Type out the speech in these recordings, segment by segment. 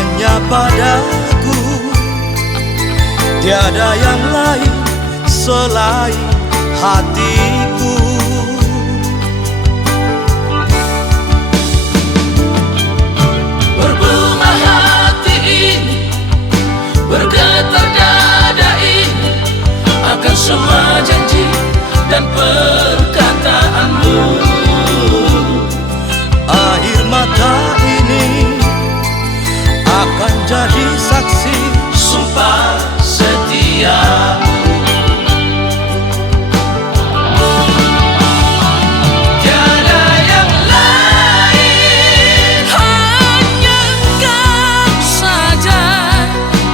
hanya padaku, tiada yang lain selain hatiku. Berbunga hati ini, bergetar dada ini akan semua janji dan perkataanmu. Air mata ini akan jadi saksi Sumpah setiamu. Tiada yang lain, hanya Engkau saja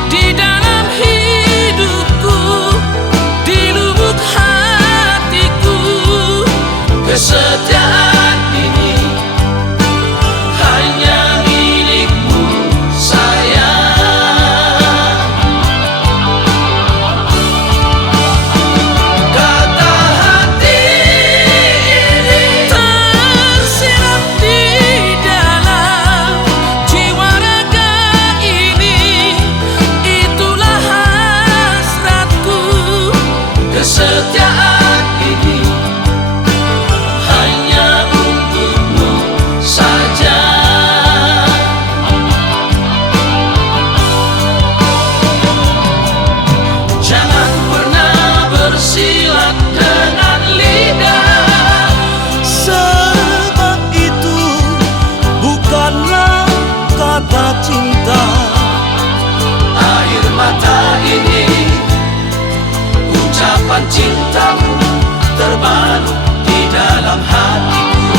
di dalam hidupku, di lubuk hatiku. Kesetiaan ini hanya milikmu sayang. Kata hati ini tersirat di dalam jiwa raga ini, itulah hasratku. Kesetiaan ini hanya untukmu saja. Jangan pernah bersilat dengan lidah, sebab itu bukanlah kata cinta. air mata ini ucapan cintamu terbalut di dalam hatiku.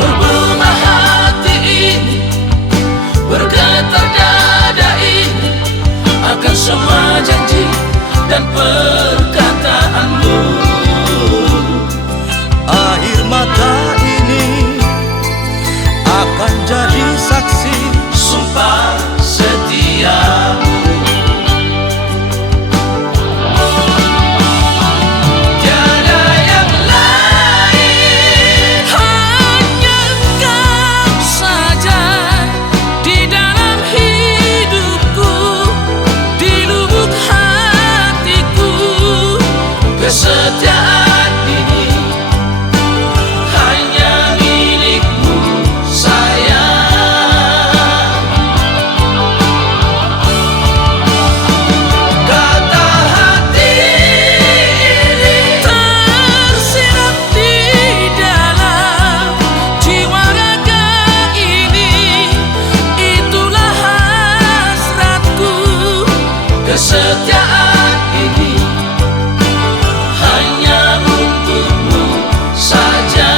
Berbunga hati ini, bergetar dada ini akan semua janji dan perkataanmu. Air mata ini akan jadi saksi Sumpah setiamu. Tiada yang lain, hanya Engkau saja di dalam hidupku, di lubuk hatiku. Kesetiaan ini hanya milikmu sayang. Kata hati ini tersirat di dalam jiwa raga ini, itulah hasratku. Kesetiaan ini hanya untukmu saja.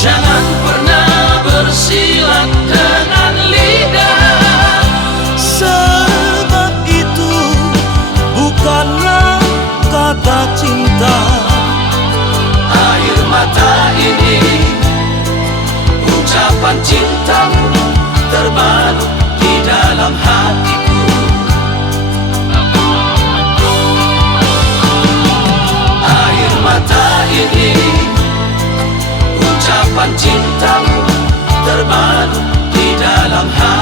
Jangan pernah bersilat dengan lidah, sebab itu bukanlah kata cinta. air mata ini ucapan cintamu terbalut di dalam hatiku. Air mata ini ucapan cintamu terbalut di dalam hatiku.